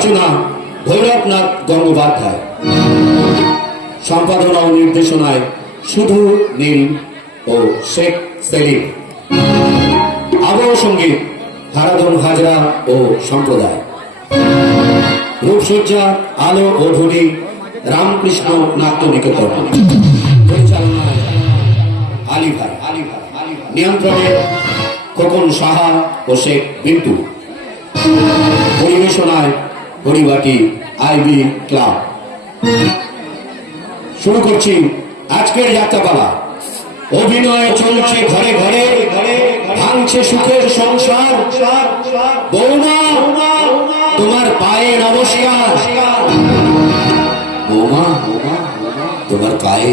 রচনা ভৈরবনাথ গঙ্গোপাধ্যায়, সম্পাদনা ও নির্দেশনায় শুধু নীল ও শেখ সেলিম, আবহ সঙ্গীত হারাধন হাজরা ও সম্প্রদায়, রূপসজ্জা আলো ও ধ্বনি রামকৃষ্ণ নাট্য নিকেতন, পরিচালনায় আলী ভাই, নিয়ন্ত্রণে খোকন সাহা ও শেখ বিন্টু, পরিবেশনায় পরিবাটি আইবি ক্লাব। শুরু করছি আজকের যাত্রাপালা। অভিনয় চলছে ঘরে ঘরে, ভাঙছে সুখের সংসার। বৌমা তোমার পায়ে নমস্কার, বৌমা তোমার পায়ে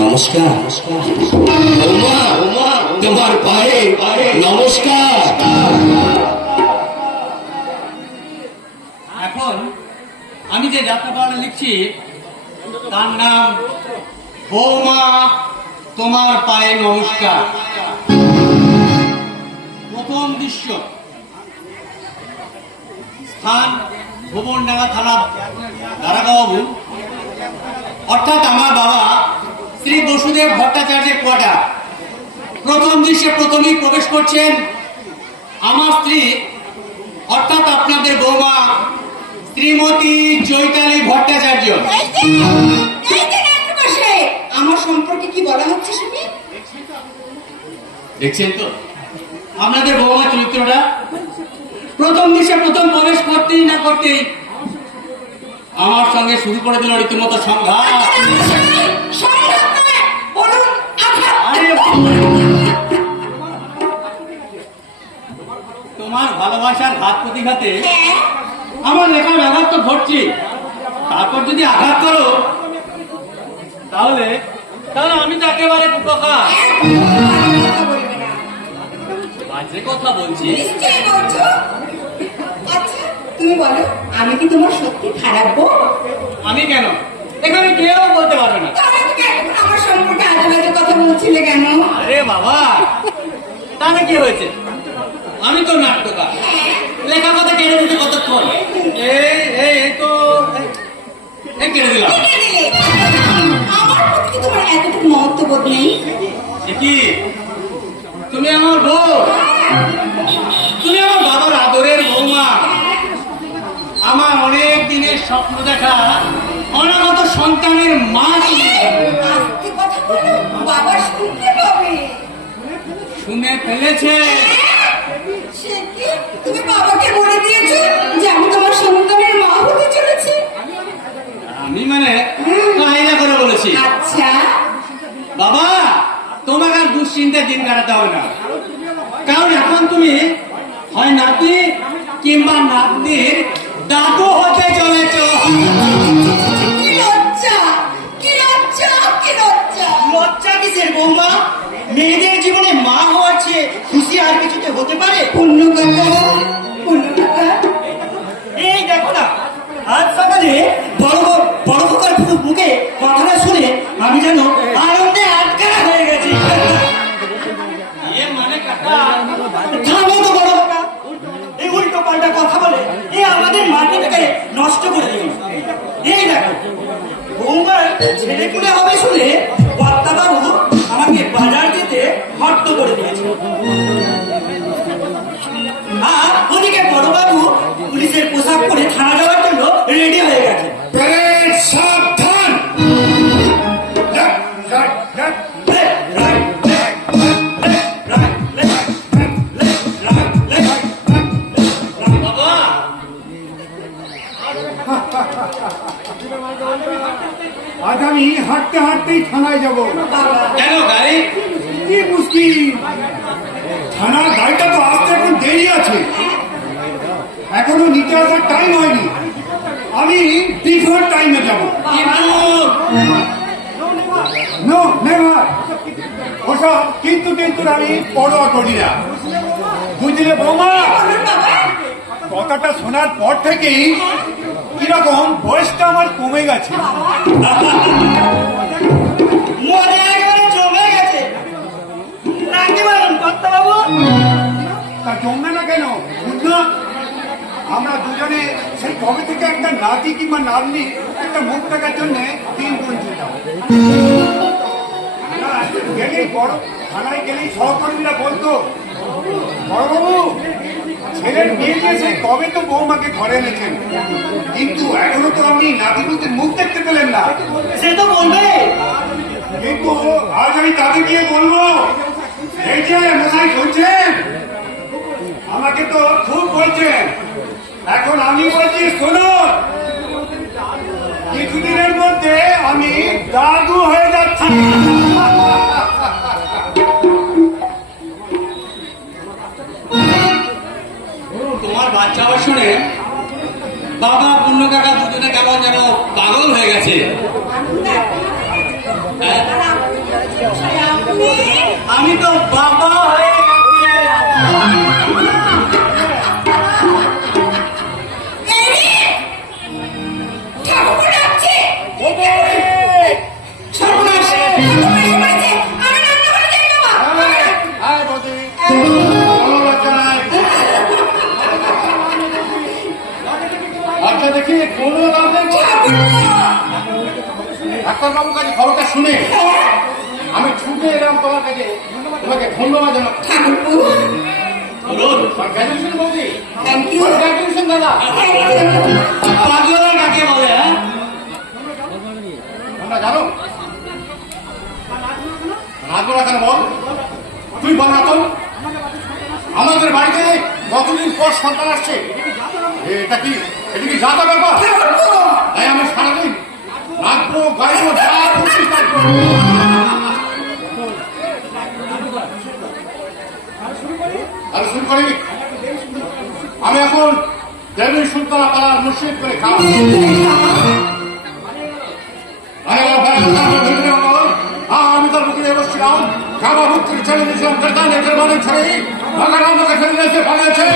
নমস্কার, বৌমা তোমার পায়ে নমস্কার। এখন আমি যে যাত্রাপালা লিখছি তার নাম বৌমা তোমার পায়ে নমস্কার। প্রথম দৃশ্য, স্থান ভুবনডাঙ্গা থানা দারাগাঁও, অর্থাৎ আমার বাবা শ্রী বসুদেব ভট্টাচার্যের কোয়ার্টার। প্রথম দৃশ্যে প্রথমেই প্রবেশ করছেন আমার স্ত্রী, অর্থাৎ আপনাদের বৌমা শ্রীমতী চৈতালি ভট্টাচার্য। আমার সম্পর্কে কি বলা হচ্ছে শুনি? দেখছেন তো আপনাদের বৌমা চরিত্রটা। প্রথম দৃশ্যে প্রথম প্রবেশ করতেই না করতেই আমার সঙ্গে শুরু করে দিল রীতিমতো সংঘাত। তোমার ভালোবাসার ঘাত প্রতিঘাতে আমার লেখার ব্যাঘাত তো ঘটছে, তারপর যদি আঘাত করো তাহলে তাহলে আমি তো একেবারে বোকা। বাজে কথা বলছি। তুমি বলো, আমি কি তোমার সত্যি খারাপ বউ? আমি কেন? এখানে কেউ বলতে পারবে না। আমার সম্পর্কে আজে বাজে কথা বলছিলে কেন? আরে বাবা, তাহলে কি হয়েছে? আমি তো নাট্যকার, লেখা কথা কেড়ে দিতে কতক্ষণ? এই তো কেড়ে দিলাম। আমার প্রতি কি তোমার এতটুকু মহত্ব বোধ নেই? কি তুমি আমার বউ? তুমি আমার বাবার আদরের বৌমা। আমার অনেক দিনের স্বপ্ন দেখা অনাগত সন্তানের মা। আস্তে কথা বলো, বাবা শুনতে পাবে। শুনে ফেলেছে। তুমি বাবাকে বলে দিয়েছো যে আমি তোমার সন্তানের মা হতে চলেছি? আমি মানে কাহিনা করে বলেছি। আচ্ছা বাবা, তোমাকে আর দুশ্চিন্তায় দিন কাটাতে হবে না, কারণ এখন তুমি হয় নাতি কিংবা নাতনির দাদু হতে চলেছ। কি লজ্জা, কি লজ্জা, কি লজ্জা! লজ্জা কিসের বৌমা? মেয়েদের জীবনে মা হওয়ার চেয়ে খুশি আর কিছুতে হতে পারে? পূর্ণ কাকা, পূর্ণ কাকা, এই দেখো না, আজ সকালে বড় খোকার মুখে কথাটা শুনে আমি যেন আনন্দে আটকানা হয়ে গেছি। মানে কাকা, থামো তো বড় খোকা, এই উল্টো পাল্টা কথা বলে এই আমাদের মাটিটাকে নষ্ট করে দিও। এই দেখো, বৌমার ছেলে পুলে হবে শুনে কর্তাবাবু আমাকে বাজার যেতে হট্ট করে দিয়েছে। আর ওদিকে বড়বাবু পুলিশের পোশাক পরে থানা যাওয়ার জন্য রেডি হয়ে গেছে। সাবধান! বাবা আজ আমি হাঁটতে হাঁটতেই থানায় যাবো। কেন গাড়ি? কি মুশকিল, থানার গাড়িটা তো আসতে এখন দেরি আছে, এখনো নিতে আসার টাইম হয়নি। আমি বিফোর টাইমে যাবো। নো নেভার, ওসব কিন্তু আমি পরোয়া করি না, বুঝলে বৌমা? কথাটা শোনার পর থেকেই কিরকম বয়সটা আমার কমে গেছে। মনে একেবারে জমে গেছে। নাকি বলেন কর্তাবাবু? তা জমবে না কেন? বুঝলো, আমরা দুজনে সেই কবে থেকে একটা নাতি কিংবা নাতনি একটা মুখ দেখার জন্য দিন গুনছিলাম। গেলেই বড় থানায় গেলেই সহকর্মীরা বলতো, বড়বাবু ছেলের বিয়ে দিয়ে সেই কবে তো বৌমাকে ঘরে এনেছেন, কিন্তু এখনো তো আপনি নাতিপুতির মুখ দেখতে পেলেন না। সে তো বলবে। কিন্তু আজ আমি তাদের গিয়ে বলবো, এই যে মশাই শুনছেন, আমাকে তো খুব বলছেন, এখন আমি বলছি শুনুন, কিছুদিনের মধ্যে আমি দাদু হয়ে যাচ্ছি। তোমার বাচ্চা আবার শুনে বাবা পূর্ণ কাকা দুজনে কেমন যেন পাগল হয়ে গেছে। হ্যাঁ? আমি তো বাবা হয়ে ঠাকুর ডাকছে। সর্বনাশ, ঠাকুর এসে পড়েছে। আমি রান্নাঘরে যাই বাবা। আচ্ছা দেখি কোনো ডাক্তার বাবুর কাছে খবরটা শুনে আমি ছুটে এলাম তোমার কাছে, তোমাকে ধন্যবাদ জানাবো। গ্র্যাজুয়েশন বৌদি, থ্যাংক ইউ। গ্র্যাজুয়েশন দাদা। পাগল কাকে বলে? হ্যাঁ? তোমরা জানো রাখবো না কেন বল? তুই বল না তো, আমাদের বাড়িতে কতদিন পর সন্তান আসছে, এটা কি জাতা ব্যাপার? তাই আমি সারাদিন নাচবো, গাইবো, যা খুশি তাই করবো। আর শুরু করি, আমি এখন দেবী সুলতানা পাড়ার মুর্শিদ করে খাওয়া। আমি তার বুকে বসছিলাম, খাওয়া ভুক্তি ছেড়ে দিয়েছিলাম, ছেড়ে ভাঙা রান্নাকে ফেলে দিয়েছে, পালিয়েছে।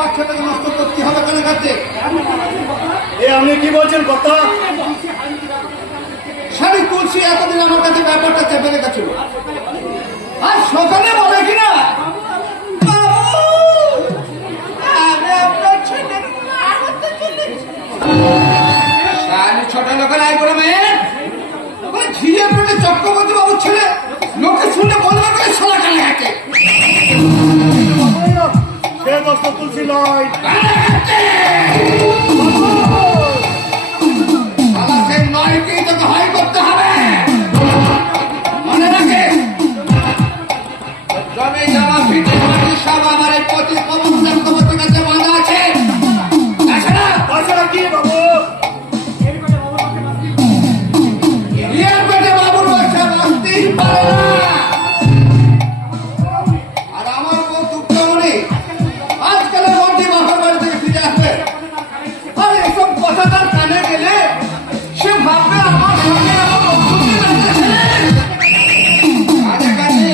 বাচ্চাটাকে নষ্ট করতে হবে কেন কাছে? আপনি কি বলছেন কথা? স্বামী তুলসী এতদিন আমার কাছে ব্যাপারটা চেপে রেখেছিল, আর সকালে বলে কিনা ছোট লোকের আয় করে মেয়ে ঝিয়ে পড়ে চক্রবর্তী বাবুর ছেলে, লোকে শুনে বলবে সালা কালে হাতে তুলসী নয়, সেই নয়কেই তোকে হয় করতে হবে। মনে রাখে জমি জমা ফিটে সব আমার এই পতি চক্রবর্তীর কাছে বাঁধা আছে। তাছাড়া কি বাবু? বাবুর বয়সে বাঁচতেই পারে না। আর আমার বউ দুঃখমণি আজকাল মন্ত্রী বাবার বাড়ি থেকে ফিরে আসবে, আর এসব কথা তার কানে গেলে সে ভাববে আমার সঙ্গে কাজে কাজে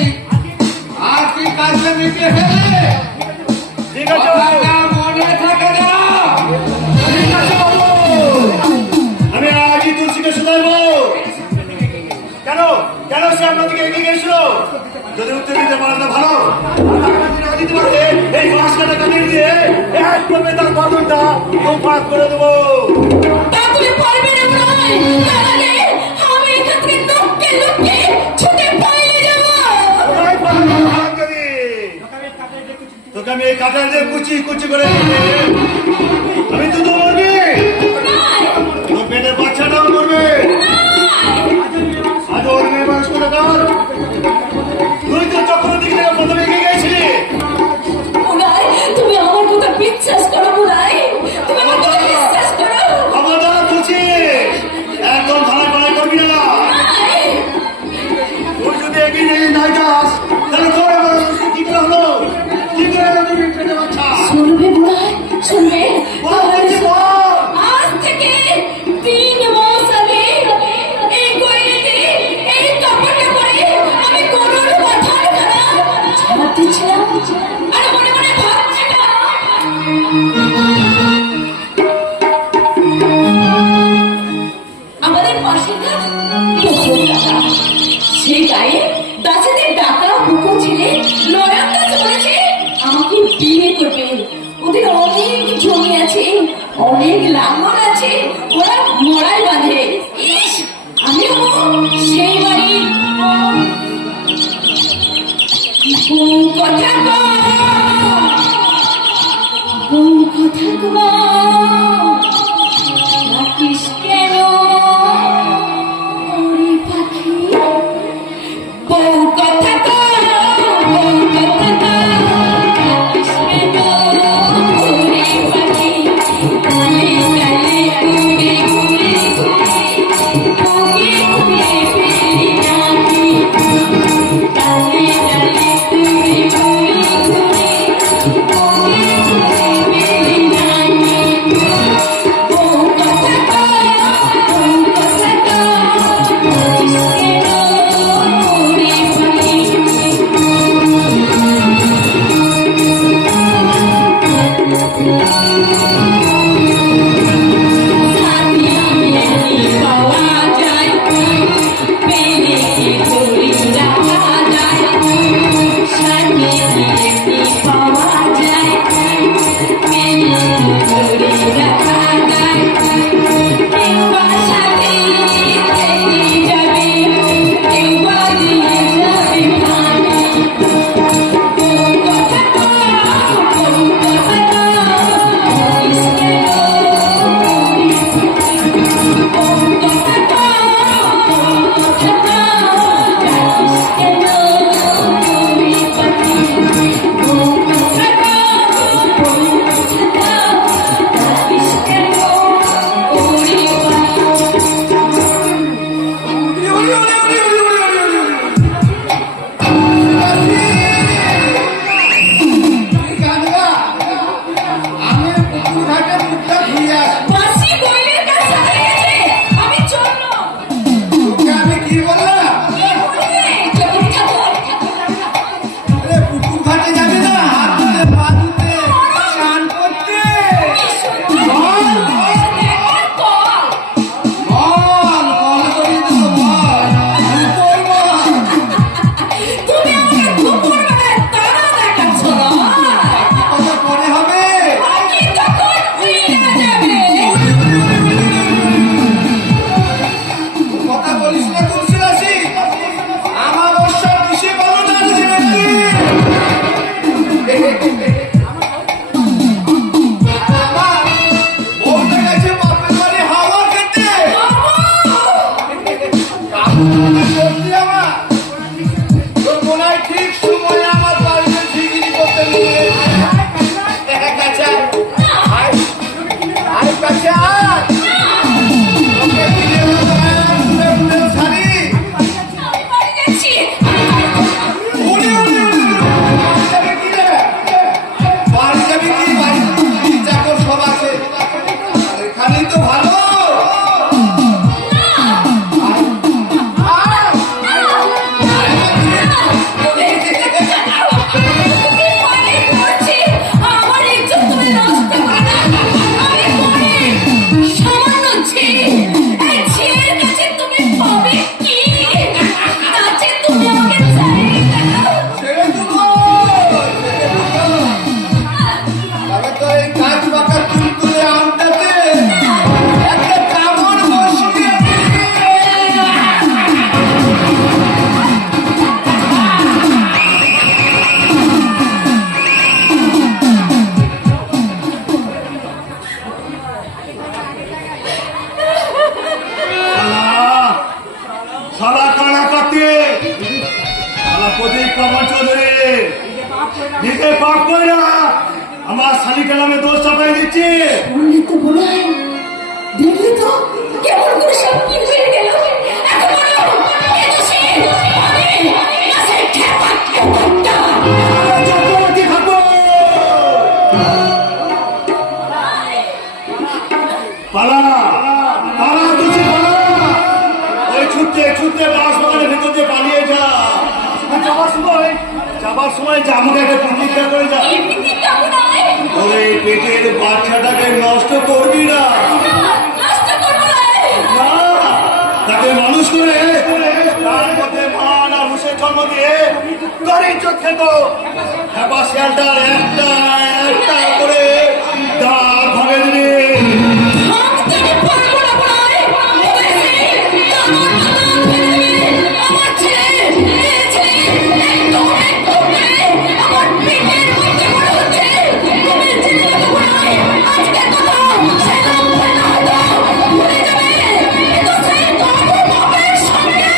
আর কি কাজে মিটে ফেলে। ঠিক আছে মনে থাকে না। ঠিক আছে বাবু, আমি আজই তুলসীকে শুধাবো। কেন কেন সে আপনাদেরকে এগিয়ে গেছিল? যদি উত্তর দিতে পারেন না ভালো, দিতে পারবে এই পাঁচ কাটা কাটিয়ে দিয়ে এক করবে তার বাদনটা পাক করে দেবো। তা তুমি পারবে না মনে হয়? তার আগে আমি এখান থেকে লুকিয়ে লুকিয়ে ছুটে পালিয়ে যাবো। কোথায় পালাবো যদি? তোকে আমি এই কাটার দিয়ে কুচি কুচি করে আমি তো মরবি, তোর পেটের বাচ্চাটাও মরবে। আজ ওর মেয়ে বয়স করে কর, তুই তো চক্র দিকে থেকে প্রথমে এগিয়ে গেছিলি। বুড়াই, তুমি আমার কথা বিশ্বাস করো বুড়াই, তুমি আমার কথা বিশ্বাস করো। আমার দ্বারা কুচি একদম ধারা করা করবি না। তুই যদি এগিয়ে নাই যাস তাহলে তোর এবার কি করে হলো, কি করে হলো তুমি পেটে বাচ্চা? শুনবে বুড়াই, শুনবে? বল দেখি বল। আজ থেকে 3 মাস আগে এই গয়নাতে এই কাপড়টা পরে আমি গরুর মাথার খানা ছাড় দিচ্ছিলাম আর মনে মনে ভাবছিলাম আমাদের পাশে না পুকুর কাটা, সেই গায়ে দাসীদের ডাকা পুকুর ছেলে নয়ন দাস বলেছে আমাকে বিয়ে করবে। ওদের অনেক জমি আছে, অনেক লাঙ্গল আছে, ওরা মরাই বাঁধে। ইস, আমিও সেই বাড়ি কথা কথা রাখিস কেন ওরে পাখি, বউ কথা বউ কথা রাখিস কেন ওরে পাখি, কালে কালে ঘুরে ঘুরে ঘুরে ঘুরে ফিরি নাকি, কালে কালে ঘুরে ঘুরে ঘুরে ফিরি নাকি, বউ কথা বউ কথা রাখিস কেন ওরে পাখি। পাওয়া যায় পেলে ধরি রাখা যায়, সাথে পাওয়া যায় পেলে ধরি রাখা যায়, কেউবা সাথে থেকে যাবে, কেউবা দিয়ে যাবে ভাঙা, বউ কথা নিজে পাপ করে না আমার শালি কালামে দোষ চাপাই দিচ্ছি। বললি তো বোনাই, দেখলি তো কেমন করে সব কি হয়ে গেল। এখন বলো, এ তো সে, আমি গাছের ঠেপা ঠেপাটা। চক্রবর্তী ঠাকুর পালা পালা তুলসী পালা, ওই ছুটতে ছুটতে বাস বাগানের ভেতর দিয়ে পালিয়ে যা। যাবার সময় জামুকে একটা প্রতিজ্ঞা করে যা, এই প্রতিজ্ঞা বোনাই, ওই পেটের বাচ্চাটাকে নষ্ট করবি না, নষ্ট করবো না। না, তাকে মানুষ করে তার মধ্যে মান আর হুশের জন্ম দিয়ে তোর ইজ্জত খেত। হেপা শিয়ালটার একটা একটা করে দাঁত ভাঙে দিবি। ভাঙতে পারবো না বোনাই। আমার ছেলে, মেয়ে ছেলে, একদম একদম করে আমার পেটের মধ্যে বড় হচ্ছে। তুমি চিন্তা করো বোনাই, আজকের কথা সেরকম ভুলে না হতো, ভুলে যাবে। এ তো সেই তোমার বাপের সঙ্গে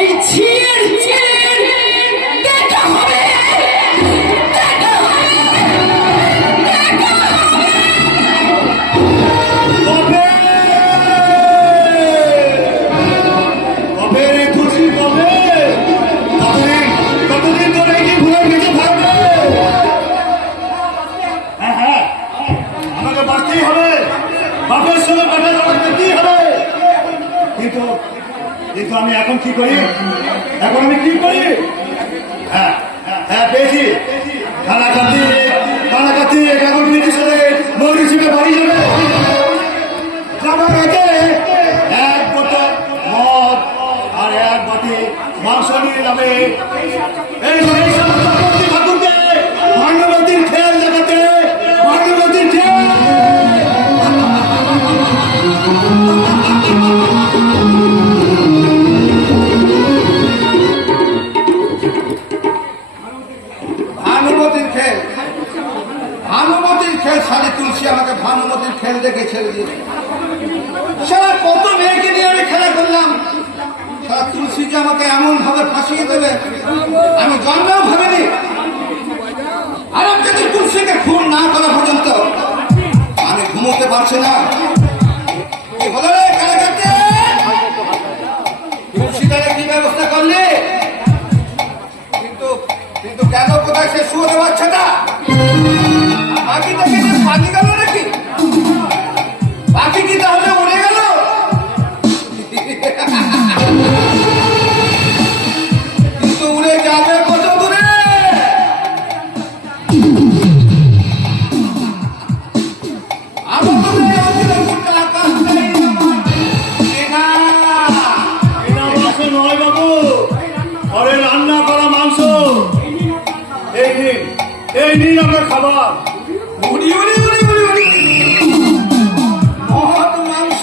এই ঝিয়ের দেখা হবে, দেখা হবে, দেখা হবে। কবে কবে রে খুশি কবে? কতদিন ধরে কি ভুলে বেঁচে থাকবে? হ্যাঁ হ্যাঁ, আমাকে বাঁচতেই হবে, বাপের সঙ্গে কথা জমা করতেই হবে। কিন্তু কিন্তু আমি এখন কি করি? এখন আমি কি করি? হ্যাঁ হ্যাঁ, পেয়েছি। কানাকাতি এখন পেয়েছি সাথে মৌরিশিকে বাড়ি যাবে। যাবার আগে এক বোতল মদ আর এক বাটি মাংস নিয়ে যাবে। এই চক্রবর্তী ঠাকুরকে ভানুমতির খেয়াল দেখাতে, ভানুমতির খেয়াল। ভানুমতির খেল, ভানুমতির খেল। শালি তুলসী আমাকে ভানুমতির খেল দেখে ছেড়ে দিয়েছে। সারা কত মেয়েকে নিয়ে আমি খেলা করলাম, সারা তুলসী যে আমাকে এমন ভাবে ফাঁসিয়ে দেবে আমি জন্মেও ভাবিনি। আর আমি যদি তুলসীকে খুন না করা পর্যন্ত আমি ঘুমোতে পারছি না। কি হলো রে কারাগারতে? তুলসীটারে কি ব্যবস্থা করলি? কিন্তু কিন্তু কেন, কোথায় সে শুয়ে বাচ্চাটা? পাখিটাকে যে পানি গেল নাকি? পাখি কি তাহলে উড়ে গেল? কিন্তু উড়ে যাবে কত দূরে? আমাদের অতিরঞ্জিত আকাশটাই আমার চেনা। এটা মাংস নয় বাবু, ঘরে রান্না করা মাংস। এই নিন আপনার খাবার। উড়ি উড়ি উড়ি উড়ি উড়ি মহৎ মাংস।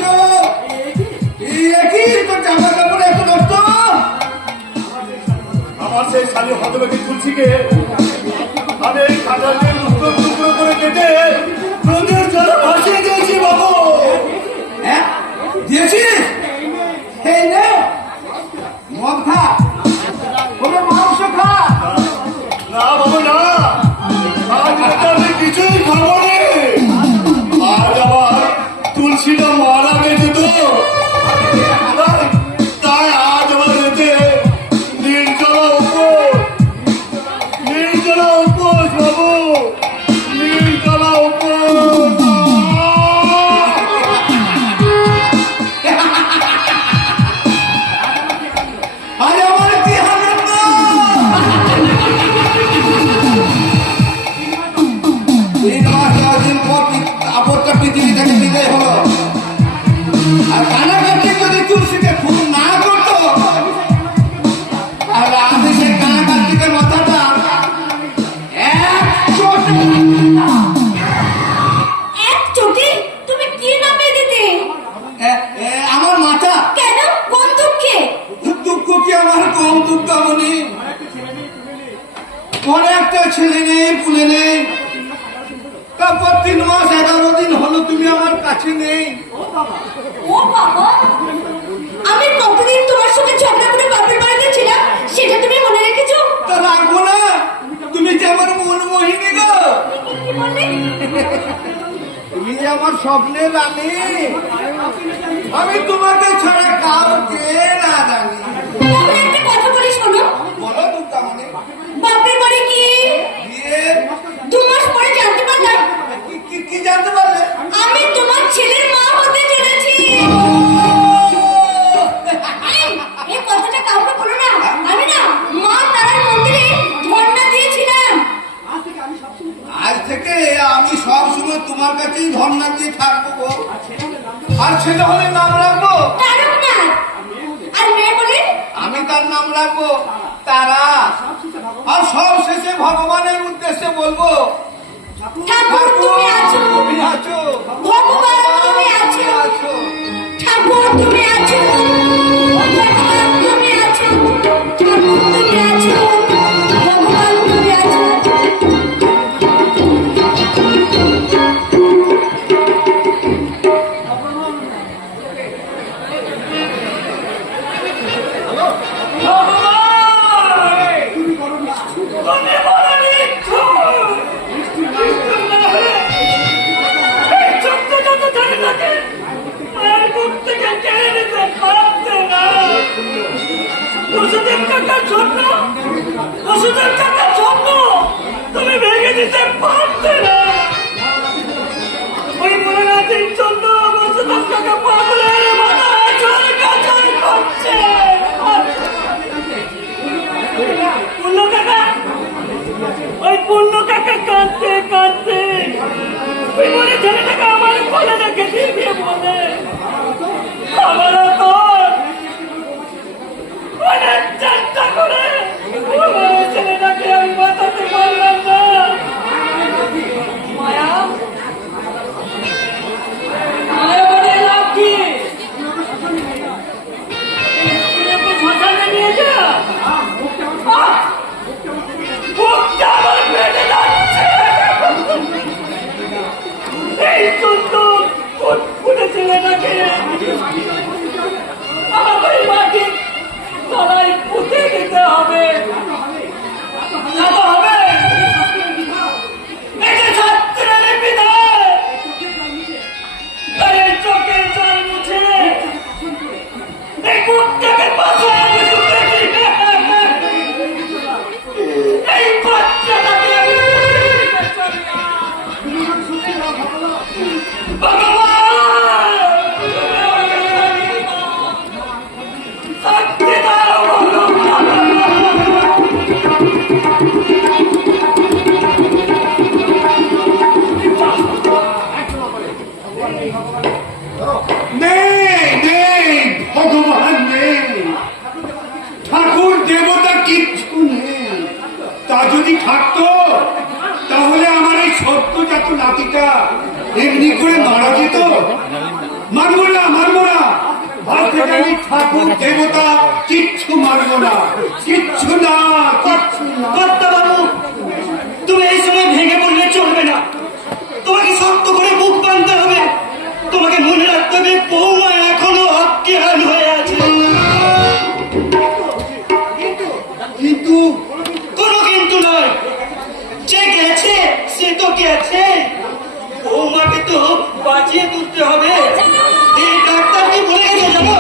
একই তো জামা কাপড় এত নষ্ট। আমার সেই শালি হতবেগী তুলসীকে আমি এই কাঁটার দিয়ে টুকরো টুকরো করে কেটে নদীর জলে ভাসিয়ে দিয়েছি বাবু। হ্যাঁ দিয়েছিস? এই নে মদ খা, ওরে মাংস খা। না বাবু না, আজ রাতে আমি কিছুই খাবো নি। আজ আবার তুলসীটা মারা গেছে তো, তাই আজ আমার রেতে নির্জলা উপোস, নির্জলা উপোস বাবু, নির্জলা উপোস। আজ আমার কি আনন্দ! 3 মাস 10 দিন পর আপদটা পৃথিবী থেকে বিদায় হলো। আর কানাকাটি যদি তুলসীকে খুন না করতো তাহলে আমি সেই কানাকাটিকে মাথাটা এক চোটে এক চোটে তুমি কি নামিয়ে দিতে? আমার মাথা। কেন? কোন দুঃখে? দুঃখ কি আমার কম দুঃখ মনি? মনে একটা ছেলে নেই, পুলে নেই। তারপর 3 মাস 11 দিন হলো তুমি আমার কাছে নেই। ও বাবা, আমি কতদিন তোমার সঙ্গে ঝগড়া করে বাপের বাড়িতে ছিলাম সেটা তুমি মনে রেখেছো? তা রাখবো না? আমার স্বপ্নের রানী, আমি তোমাকে ছাড়া কাউকে না জানি। তাহলে একটা কথা বলি শোনো, বলো দুর্গামণি, বাপের বাড়ি কি বিয়ে 2 মাস পরে জানতে পারলাম কি জানতে পারলে? আমি তোমার ছেলের মা হতে চলেছি। এই কথাটা কাউকে বলো না। আমি না মা তারার মন্দিরে ধর্ণা দিয়েছিলাম। আজ থেকে আমি সব সময় তোমার কাছেই ধর্ণা দিয়ে থাকবো গো। আর ছেলে হলে নাম রাখবো তারকনাথ। আর মেয়ে বলে আমি তার নাম রাখবো তারা। আর সব শেষে ভগবানের উদ্দেশ্যে বলবো, ঠাকুর তুমি আছো, তুমি আছো, ভগবান তুমি আছো, ঠাকুর তুমি আছো, ভগবান তুমি আছো, ঠাকুর তুমি আছো, ভগবান তুমি আছো। তুমি ভেঙে দিতে পারতে না। ওই মনে রাতের জন্য বসুদেব কাকা পাগলের মাথা চরকাচর করছে। পূর্ণ কাকা, ওই পূর্ণ কাকা কাঁদতে কাঁদতে ওই মনে ছেলেটাকে আমার কোলে রেখে দিয়ে বলে, আমারও তোর অনেক চেষ্টা করে আমার ছেলেটাকে আমি বাঁচাতে পারলাম না। মায়া, মায়া বলে লাভ কি? শ্মশানে নিয়ে যা। বুকটা আমার ফেটে যাচ্ছে। এই সুন্দর ফুটফুটে ছেলেটাকে আমাকে মাটির তলায় পুঁতে দিতে হবে। না তো হবে এই যে ছাত্রের বিদায়, তার এই চোখের জল মুছে এই বুকটাকে পাশে আমি শুনে দিই। এই বাচ্চাটাকে আমি নেই নেই, ভগবান নেই, ঠাকুর দেবতা কিচ্ছু নেই। তা যদি থাকতো তাহলে আমার এই সত্যজাত নাতিটা এমনি করে মারা যেত। মারবো না, মারবো না, আজ থেকে আমি ঠাকুর দেবতা কিচ্ছু মারবো না, কিচ্ছু না, কিচ্ছু না। বাবু, তুমি এই সময় ভেঙে পড়লে চলবে না। তোমাকে শক্ত করে বুক বাঁধতে হবে। তোমাকে মনে রাখতে হবে বৌমা এখনো অজ্ঞান হয়ে আছে। কিন্তু কোনো কিন্তু নয়, যে গেছে সে তো গেছে। বৌমাকে তো বাঁচিয়ে তুলতে হবে। এই ডাক্তার কি বলে গেছে জানো?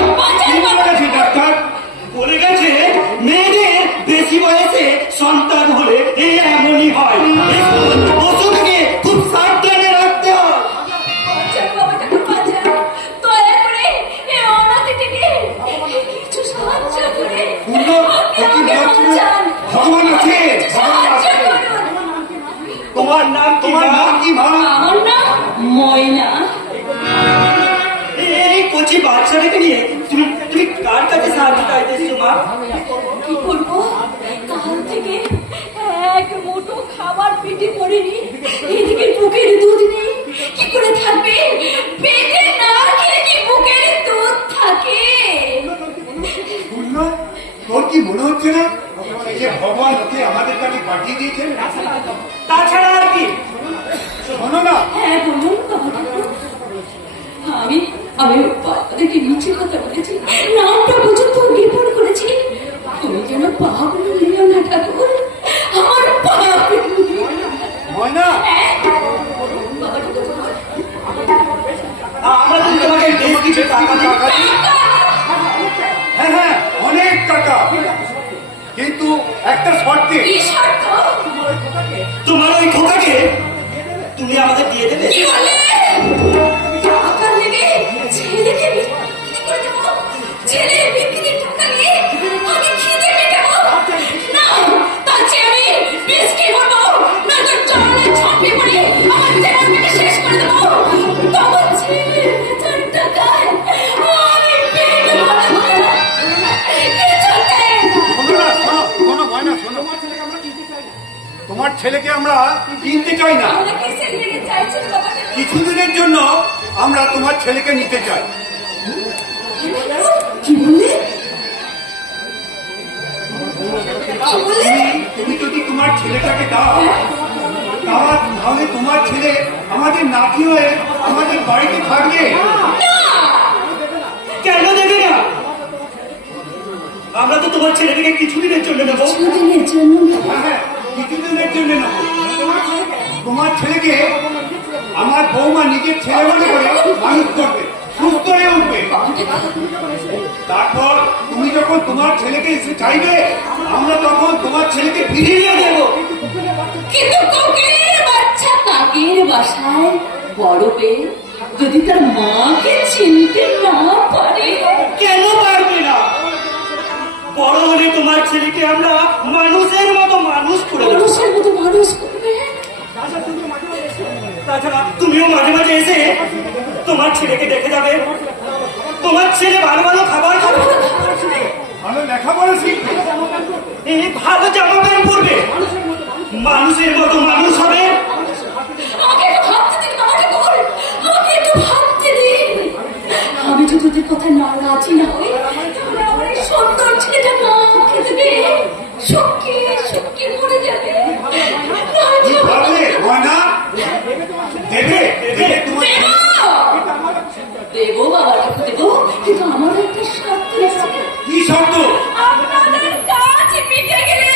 কি বলে গেছে ডাক্তার? বলে গেছে মেয়েদের বেশি বয়সে সন্তান হলে এই এমনই হয়। ওষুধকে খুব সাবধানে রাখতে হয়। বাঁচাও বাবা, ঠাকুর বাঁচাও, দয়া করে এই অনাথটিকে কিছু সাহায্য করে পূর্ণ, আপনি ও কি আমাকে বলছে? বাঁচান। ভগবান আছে, ভগবান সাহায্য আছে। করুন। তোমার নাম কি? তোমার নাম কি মা? আমার নাম ময়না। এই কচি বাচ্চাটাকে নিয়ে তুমি তুমি কার কাছে সাহায্য চাইতেছো মা? কি করবো? কাল থেকে এক মুঠো খাবার পেটে পড়েনি, এদিকে বুকের দুধ নেই, কি করে থাকবে? পেটে না খেলে কি বুকের দুধ থাকে? পূর্ণ, তোর কি মনে হচ্ছে না যে ভগবান ওকে আমাদের কাছে পাঠিয়ে দিয়েছেন? তাছাড়া আর কি? শোনো না, হ্যাঁ বলুন বাবা ঠাকুর। আমি আমি বাচ্চাদেরকে মিছে কথা বলেছি, নামটা পর্যন্ত নির্ভর করেছি। তুমি যেন পাপ নিও না ঠাকুর, আমার পাপ নিও না। সে টাকা টাকা হ্যাঁ হ্যাঁ অনেক টাকা, কিন্তু একটা শর্তে। কি শর্ত? তোমার ওই খোকাকে তুমি আমাদের দিয়ে দেবে। কি বলে? টাকা লেগে ছেলেকে বিক্রি করে দেবো? ছেলে বিক্রির টাকা নিয়ে আমি খিদে মেটাবো? না, তার চেয়ে আমি বিস্কি করবো, নয়তো জলে ঝাঁপিয়ে পড়ে আমার জীবনটাকে শেষ করে দেবো। তখন ছেলের বেতন টাকায় আমি পেটে ভরবো না। কিছুতে না। শোনো ময়না, শোনো, তোমার ছেলেকে আমরা কিনতে চাই না, আমরা কিসের লেগে চাইছেন বাবাটা? কিছুদিনের জন্য আমরা তোমার ছেলেকে নিতে চাই। কি বললে? কি বললে? তুমি যদি তোমার ছেলেটাকে দাও, তাহলে তোমার ছেলে আমাদের নাতি হয়ে আমাদের বাড়িতে থাকবে। কেন দেবে না? আমরা তো তোমার ছেলেটাকে কিছুদিনের জন্য নেবো। কিছুদিনের জন্য হ্যাঁ হ্যাঁ, কিছুদিনের জন্য নেব। তোমার ছেলেকে আমার বৌমা নিজের ছেলে মনে করে মানুষ করবে, সুস্থ হয়ে উঠবে। তারপর তুমি যখন তোমার ছেলেকে এসে চাইবে, আমরা তখন তোমার ছেলেকে ফিরিয়ে দেবো। কিন্তু কোকিলের বাচ্চা কাকের বাসায় বড় পেয়ে যদি তার মাকে চিনতে না পারে, কেন পারবে না? বড় হলে তোমার ছেলেকে আমরা মানুষের মতো মানুষ করে দেবো। মানুষের মতো মানুষ করবে। তাছাড়া তুমিও মাঝে মাঝে এসে তোমার ছেলেকে দেখে যাবে। তোমার ছেলে ভালো ভালো খাবার খাবে, ভালো লেখাপড়া শিখবে, এই ভালো জামা প্যান্ট পরবে, মানুষের মতো মানুষ হবে। আমাকে একটু ভাবতে দিন বাবা ঠাকুর, আমাকে একটু ভাবতে দিন। আমি যদি ওদের কথা না রাজি না হই, তাহলে আমার এই সুন্দর ছেলেটা না খেতে পেয়ে শুকিয়ে শুকিয়ে মরে যাবে। কি ভাবলে ময়না? দেবে দেবে তোমার দেবো বাবা ঠাকুর দেবো, কিন্তু আমার একটা শর্ত আছে। কি শর্ত? আপনাদের কাজ মিটে গেলে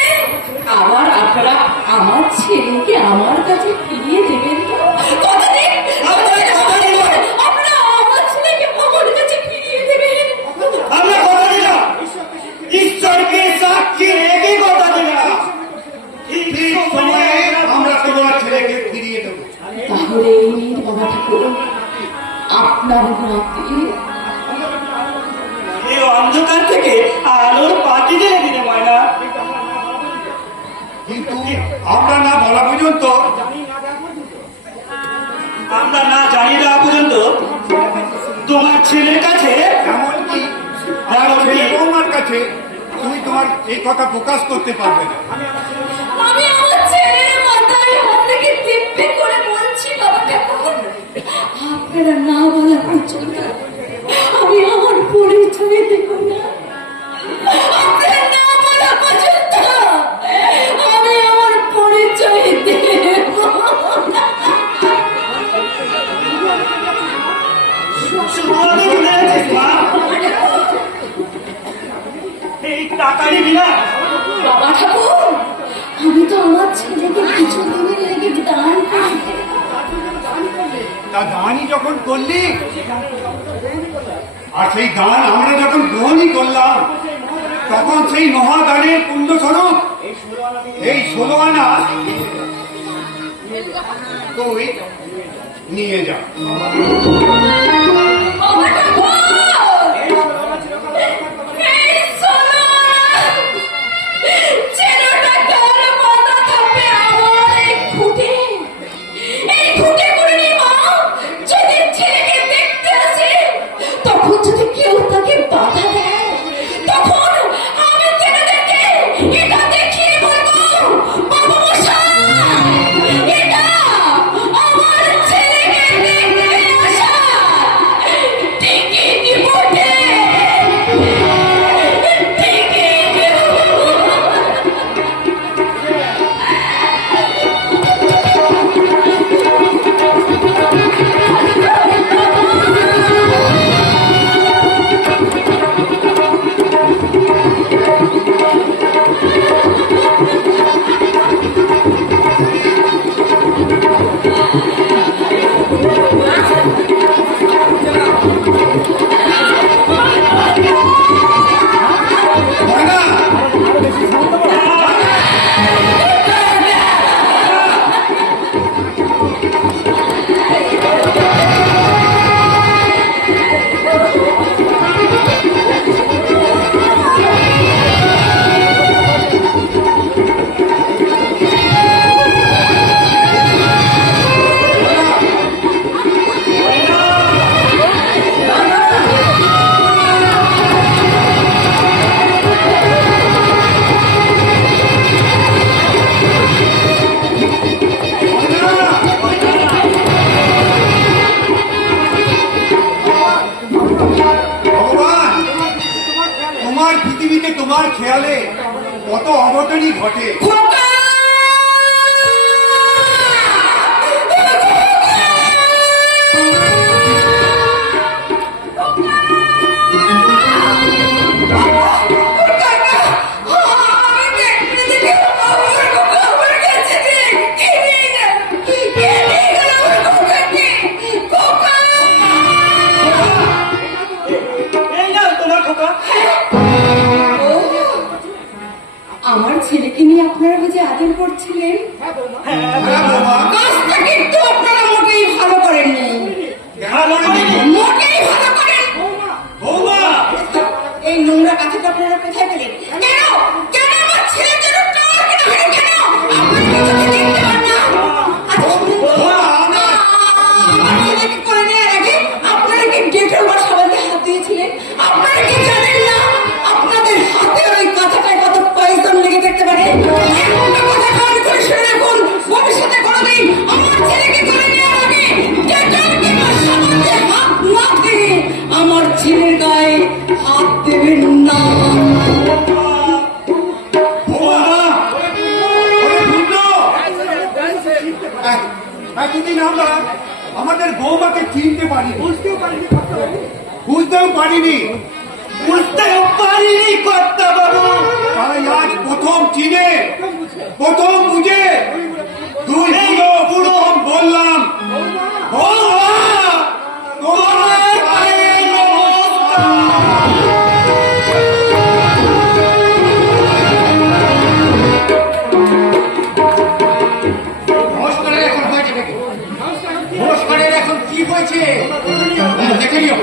আবার আপনারা আমার ছেলেকে আমার কাছে ফিরিয়ে দেবেন তো? কথা দিন, আপনারা আমার ছেলেকে আমার কাছে ফিরিয়ে দেবেন। আমরা কথা দিলাম, ঈশ্বরকে সাক্ষী রেখে কথা দিলাম। ঠিক সময়ে আমরা তোমার ছেলেকে ফিরিয়ে দেবো। তাহলে বাবা ঠাকুর আপনার নাতি এই অন্ধকার থেকে আলোর পাতি দিয়ে দিলে ময়না। কিন্তু আমরা না বলা পর্যন্ত, আমরা না জানি না পর্যন্ত তোমার ছেলের কাছে এমনকি আমার ছেলে বৌমার কাছে তুমি তোমার এই কথা প্রকাশ করতে পারবে না। আমি আমার ছেলের মাথায় হাত থেকে দিব্যি করে বলছি বাবা ঠাকুর, আপনারা না বলা পর্যন্ত আমি আমার পরিচয় দেব না। আপনারা না বলা পর্যন্ত আমি আমার পরিচয় দেব না। শুধু ভুলে আছিস মা? এই টাকা নিবি না? বাবা ঠাকুর, আমি তো আমার ছেলেকে কিছুদিনের লেগে দান করি। তা দানই যখন করলি, আর সেই দান আমরা যখন গ্রহণই করলাম, তখন সেই মহাদানের পুণ্যস্বরূপ এই 16 আনা তুই নিয়ে যা। বাবা ঠাকুর, এই সোনা চেরোটা কার মাথা থাকবে আমার এই খুঁটে। এই খুঁটে করে নিয়ে মা যদি ছেলেকে দেখতে আসে, তখন যদি কেউ তাকে বাধা দেয়, তখন আমি ছেলেদেরকে এটা দেখিয়ে বলবো, বাবা মশাই এটা আমার ছেলেকে দেখতে আসা। ঘটেনি ঘটে। খোকা! এই না তোমার খোকা। আমার ছেলেকে নিয়ে আপনারা বুঝে আদর করছিলেন? হ্যাঁ বৌমা, কাজটা কিন্তু আপনারা মোটেই ভালো করেননি। মোটেই ভালো করেন। বৌমা এই নোংরা কথাটা আপনারা কোথায় পেলেন? কেন কেন আমার ছেলের জন্য টাওয়ার কেনা হলো কেন? আপনারা কি চোখে দেখতে পান না? আচ্ছা শুনুন তো, আমার ছেলেকে করে নেওয়ার আগে আপনারা কি ডেটল বা সাবান দিয়ে হাত দিয়েছিলেন? আপনারা কি জানেন না আপনাদের হাতের ওই কথাটায় কত পয়জন লেগে থাকতে পারে? একটা কথা কান করে শুনে রাখুন, ভবিষ্যতে কোনোদিন আমার ছেলেকে করে নেওয়ার আগে ডেটল কিংবা সাবান দিয়ে হাত না দিয়ে আমার ছেলের গায়ে হাত দেবেন না। এতদিন আমরা আমাদের বৌমাকে চিনতে পারিনি, বুঝতেও পারিনি, বুঝতেও পারিনি কর্তা বাবু। তাই আজ প্রথম চিনে প্রথম বুঝে দুই পুরো বললাম বৌমা তোমার পায়ে নমস্কারের এখন হয়েছে নাকি? নমস্কারের এখন কি হয়েছে দেখে নিও।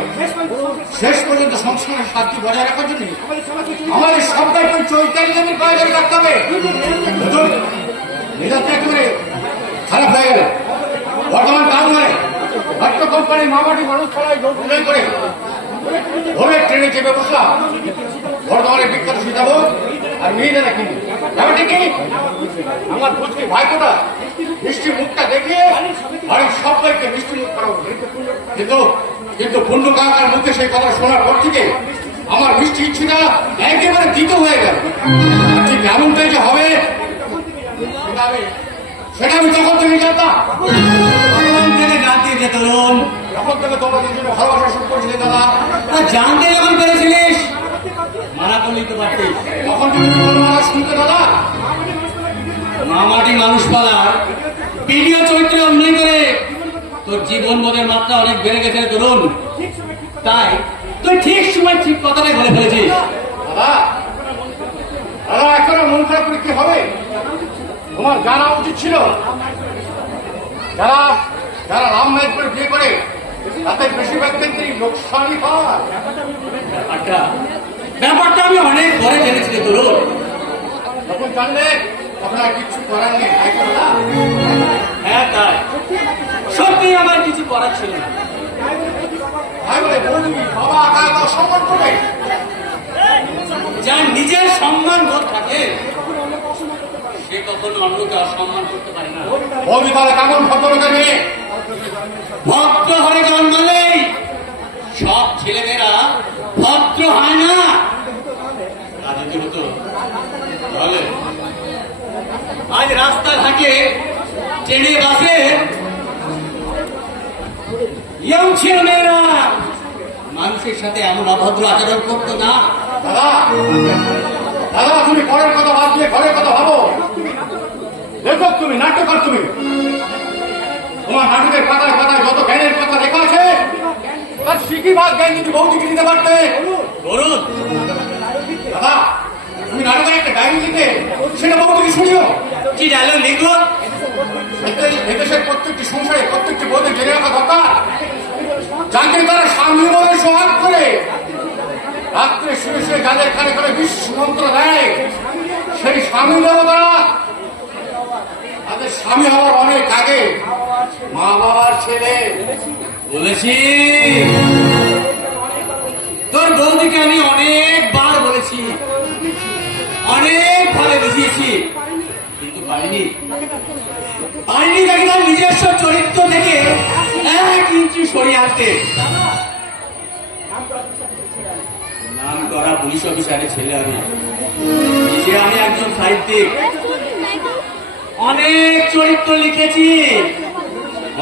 শেষ পর্যন্ত সংসারের শান্তি বজায় রাখার জন্য আমাদের সবাইকে চৈতালি জমির পায়ে ধরে রাখতে হবে। মেজাজটা একেবারে খারাপ হয়ে গেল। বর্তমান কাজ নয়, হয়তো কোম্পানির মামাটি মানুষ খেলায় যোগ করে ভোরে ট্রেনে চেপে বসলাম বর্ধমানের বিখ্যাত সীতাভোগ আর মেয়েদের কিনে ব্যাপারটা কি আমার বুঝকে ভাইকোটা মিষ্টি মুখটা দেখিয়ে বাড়ির সবাইকে মিষ্টি মুখ করা উচিত। কিন্তু কিন্তু বন্ধু কাকার মুখে সেই কথা শোনার পর থেকে আমার মিষ্টি ইচ্ছেটা একেবারে দ্বিত হয়ে গেল। ঠিক এমনটাই যে হবে সেটা আমি তখন থেকে জানতাম। তখন থেকে জানতে যে তরুণ, তখন থেকে তোমার জন্য ভালোবাসা শুরু করেছিলে দাদা। জানতে যখন পেরেছিলিস মানা করলি তো পারতিস। তখন থেকে তুমি কোনো মারা শুনতে দাদা। মামাটি মানুষ পালার ভিডিও চরিত্রে অভিনয় করে তোর জীবন বোধের মাত্রা অনেক বেড়ে গেছে রে তরুণ। তাই তুই ঠিক সময় ঠিক কথাটাই বলে ফেলেছিস। দাদা দাদা এখন আর মন খারাপ করে কি হবে? তোমার জানা উচিত ছিল যারা যারা রাম নায়ক করে বিয়ে করে তাতে বেশিরভাগ ক্ষেত্রেই লোকসানি হয়। ব্যাপারটা আমি অনেক পরে জেনেছি রে তরুণ। যখন জানলে আপনার কিচ্ছু করার নেই তাই তো দাদা? হ্যাঁ তাই সত্যি আমার কিছু করার ছিল না। তাই বলে বৌদি বাবা আঁকা এত সম্মান করবে? যার নিজের সম্মান বোধ থাকে সে কখনো অন্যকে অসম্মান করতে পারে না। বৌদি তাহলে কেমন ভদ্রতা মেয়ে? ভদ্র হয়ে জন্মালেই সব ছেলেমেয়েরা ভদ্র হয় না। তা যদি হতো তাহলে আজ রাস্তাঘাটে ট্রেনে বাসে ইয়ং ছেলেমেয়েরা মানুষের সাথে এমন অভদ্র আচরণ করতো না। দাদা দাদা তুমি পরের কথা বাদ দিয়ে ঘরের কথা ভাবো। লেখক তুমি, নাট্যকার তুমি, তোমার নাটকের পাতায় পাতায় যত জ্ঞানের কথা লেখা আছে তার শিখি ভাগ জ্ঞান যদি বৌদিকে দিতে পারতে। বলুন দাদা তুমি নাটকের একটা ডায়েরি লিখে সেটা বৌদিকে শুনিও। কি ডায়লগ লিখবো? এদেশের প্রত্যেকটি সংসারে প্রত্যেকটি বৌদি জেনে রাখা দরকার যাকে তারা স্বামী বলে সোহাগ করে রাত্রে শুয়ে শুয়ে যাদের কানে কানে বিশ্ব মন্ত্র দেয় সেই স্বামী দেবতারা তাদের স্বামী হওয়ার অনেক আগে মা বাবার ছেলে। বলেছি তোর বৌদিকে আমি অনেকবার বলেছি, অনেক ভাবে বুঝিয়েছি, কিন্তু পারিনি দেখি তার নিজস্ব চরিত্র থেকে 1 ইঞ্চি সরিয়ে আসতে। নাম করা পুলিশ অফিসারের ছেলে আমি যে আমি একজন সাহিত্যিক, অনেক চরিত্র লিখেছি,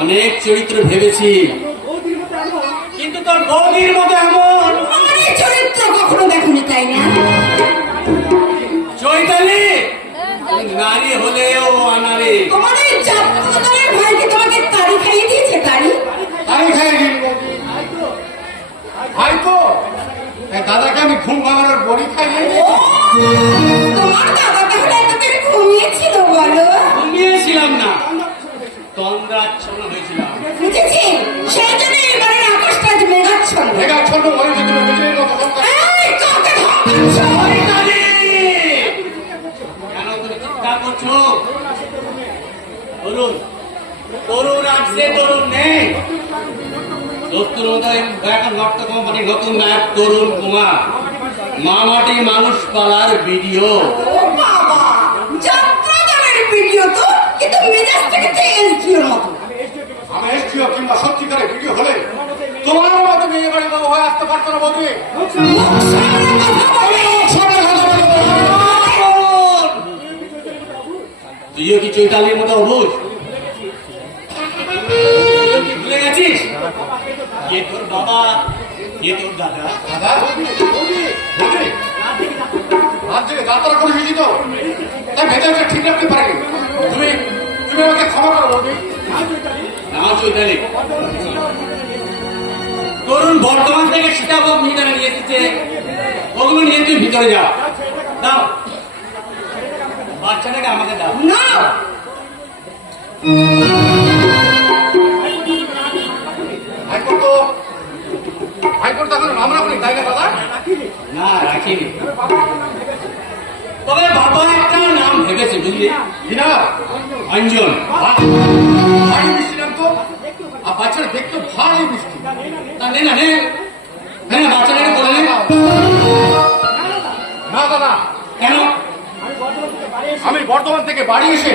অনেক চরিত্র ভেবেছি, কিন্তু তোর বৌদির মতো এমন আমার এই চরিত্র কখনো দেখুনি, তাই না? চৈতালি নারী হলেও আনারে। তোমার এই যাত্রাদলের ভাইকে তোমাকে তাড়ি খাইয়ে দিয়েছে, তাড়ি? তাই খাই ভাই তো এই দাদাকে আমি ঘুম ভাঙানোর বড়ি খাইয়ে ও, তোমার দাদা তাহলে এতদিন ঘুমিয়েছিল বলো? ঘুমিয়েছিলাম না, তন্দ্রাচ্ছন্ন হয়েছিলাম। বুঝেছি, সেই জন্য এবারে আকাশটা আজ মেঘাচ্ছন্ন। ভেগা ছোট মনে যে তুমি বুঝলে মতো সংখ্যা এই, কাকে ধমকাচ্ছ? চৈতালি! কেন তুমি চিৎকার করছো? বলুন, তরুণ আসছে, তরুণ নেই। দোস্তুর মতো এখন রক্ত কোম্পানির নতুন নায়ক তরুণ কুমার, মামাটি মানুষ পালার ভিডিও। ও বাবা, যাত্রাদলের ভিডিও তো, কিন্তু মেজাজ থেকে এসডিওর মতো। আমি এসছিও কিংবা সত্যিকারে ভিডিও হলে তোমার মতো মেয়ে বাড়ি বাবু হয়ে আসতে পারতো না বৌদি। মুখ সামনে কথা বলো। তুইও কি চৈতালির মতো অবুঝ? তুইও কি ভুলে গেছিস কে তোর বাবা, কে তোর দাদা? দাদা বৌদি রাত জেগে যাত্রা করে এসেছি তো, তাই ভেতরটা ঠিক রাখতে পারিনি। তুমি তুমি আমাকে ক্ষমা করো বৌদি। না চৈতালি, তরুণ বর্তমান থেকে সীতাভোগ মিহিদানা নিয়ে এসেছে, ওগুলো নিয়ে তুই ভিতরে যা। দাও বাচ্চাটাকে আমাকে দাও। না, হাইকোর্ট এখন আমরা বলি তাই না দাদা? না রাখিনি, তবে বাবা একটা নাম ভেবেছে বুঝলি, বিনা অঞ্জন। ভারী মিষ্টি নাম তো, আর বাচ্চারা দেখতে ভারী মিষ্টি। তা নে না নে, বাচ্চাটাকে বলে নে। না দাদা, কেন? আমি বর্ধমান থেকে বাড়ি এসে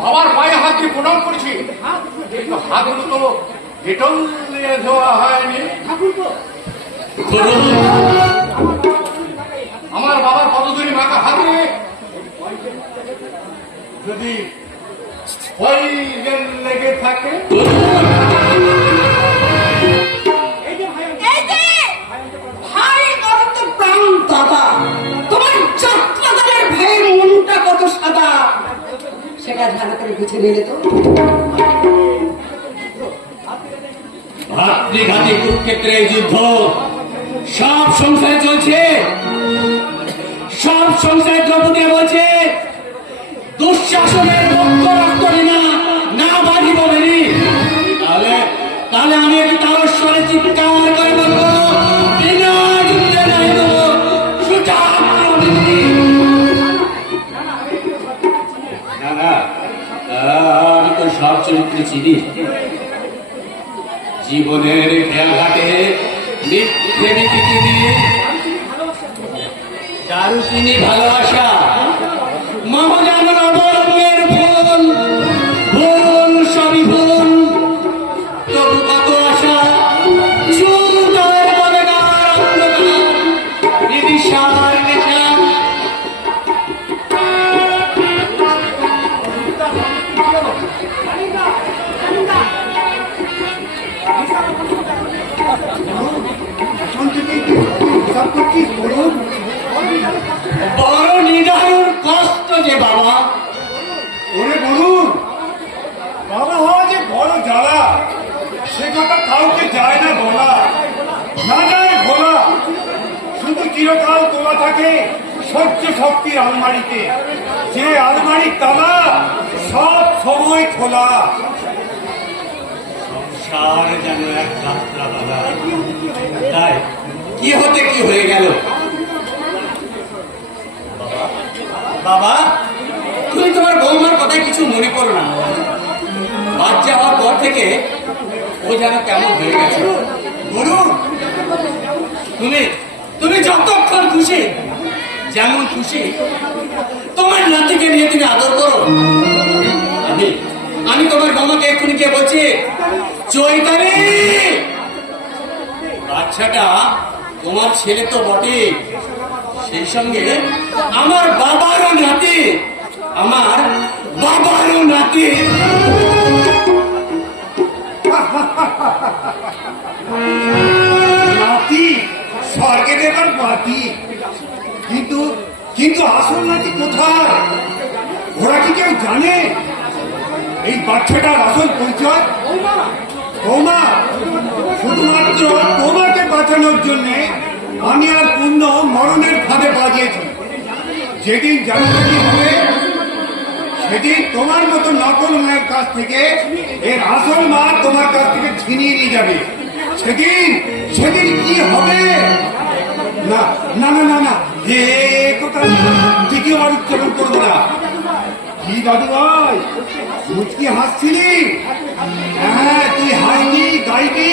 বাবার পায়ে হাত দিয়ে প্রণাম করেছি, কিন্তু হাতগুলো তো ডেটল দিয়ে ধোয়া হয়নি। তরুণ, আমার বাবার পদধূলি মাখা হাতে যদি পয়জন লেগে থাকে, এই যে ভাই অন্ত প্রাণ দাদা, তোমার যাত্রাদলের ভাইয়ের মনটা কত সাদা, সেটা ভালো করে বুঝে নিলে তো। ভাতৃঘাতী কুরুক্ষেত্রে এই যুদ্ধ সব সংসারে চলছে, সব সংসারে দ্রৌপদী বলছে দুঃশাসনের রক্ত রক্ত না না বাঁধিব বেরি। তাহলে তাহলে আমি একটু তারস্বরে চিৎকার করে বলবো, বিনা যুদ্ধে নাই দেবো না না, আমি তো সব চরিত্র চিনি। জীবনের খেয়াঘাটে মিথ্যে বিকিনি, দারুচিনি ভালোবাসা, মহাজান অবলম্বের ভুল ভুল সবই ভুল, তবু কত আশা চুতার বদগার অন্ধকার বিদিশার নেশা। বড় নিদারুণ কষ্ট যে বাবা। ওরে বলুন, বাবা হওয়া যে বড় জ্বালা, সে কথা কাউকে যায় না বলা, না যায় বলা। শুধু চিরকাল তোলা থাকে সহ্য শক্তির আলমারিতে, যে আলমারির তালা সব সময় খোলা। সংসার যেন এক যাত্রা বাধা, তাই কি হতে কি হয়ে গেল। বাবা, তুমি তোমার বৌমার কথায় কিছু মনে করো না। বাচ্চা হওয়ার পর থেকে ও যেন কেমন হয়ে গেছে। বলুন, তুমি তুমি যতক্ষণ খুশি, যেমন খুশি তোমার নাতিকে নিয়ে তুমি আদর করো। আমি তোমার বৌমাকে এক্ষুনি গিয়ে বলছি, চৈতালি বাচ্চাটা তোমার ছেলে তো বটে, সেই সঙ্গে আমার বাবারও নাতি, আমার বাবারও নাতি। নাতি স্বর্গে দেবার বাতি, কিন্তু কিন্তু আসল নাতি কোথায়? ওরা কি কেউ জানে এই বাচ্চাটার আসল পরিচয়? বৌমা, শুধুমাত্র তোমাকে বাঁচানোর জন্য আমি আর পূর্ণ মরণের ফাঁদে বাজিয়েছি। যেদিন জানাজানি হবে সেদিন তোমার মতো নকল মায়ের কাছ থেকে এর আসল মা তোমার কাছ থেকে ছিনিয়ে নিয়ে যাবে। সেদিন সেদিন কি হবে? না না না না না, এ কথা দ্বিতীয়বার উচ্চারণ করবো না। কি দাদু ভাই, মুচকি হাসছিলি? হ্যাঁ, তুই হাসবি, গাইবি,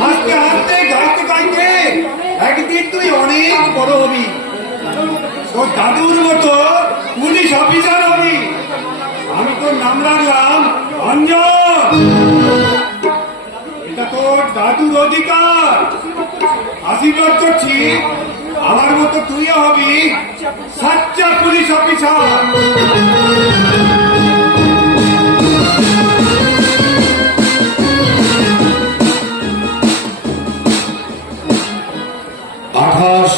হাসতে হাসতে গাইতে গাইতে একদিন তুই অনেক বড় হবি। তোর দাদুর মতো পুলিশ অফিসার হবি। আমি তোর নাম রাখলাম অঞ্জন। এটা তোর দাদুর অধিকার। আশীর্বাদ করছি, আমার মতো তুইও হবি সাচ্চা পুলিশ অফিসার।